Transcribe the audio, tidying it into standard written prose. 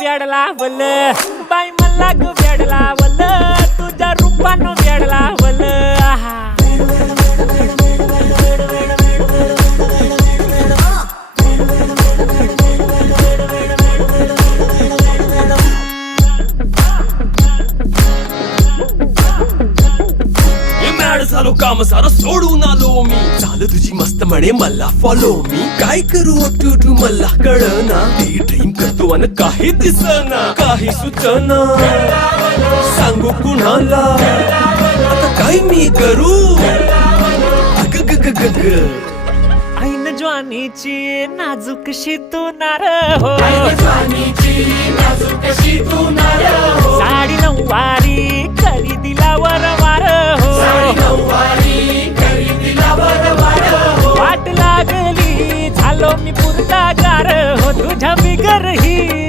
वेड लावल बाई मला ग वेड लावल तुझ्या रूपानं वेड लावल झालो काम सारं सोडून आलो मी चाल तुझी मस्त म्हणे मला फॉलो मी काय करू टू मला कळना ती ड्रीम करतो आणि काही दिसना काही सुचना सांगू कुणाला आता काय मी करू अग ग ग ग ग ऐन ज्वानीची नाजूकशी तू नार हो साडी नऊवारी करी दिला वरवार हो वाट लागली झालो मी पुरता गार हो तुझ्या बिगर ही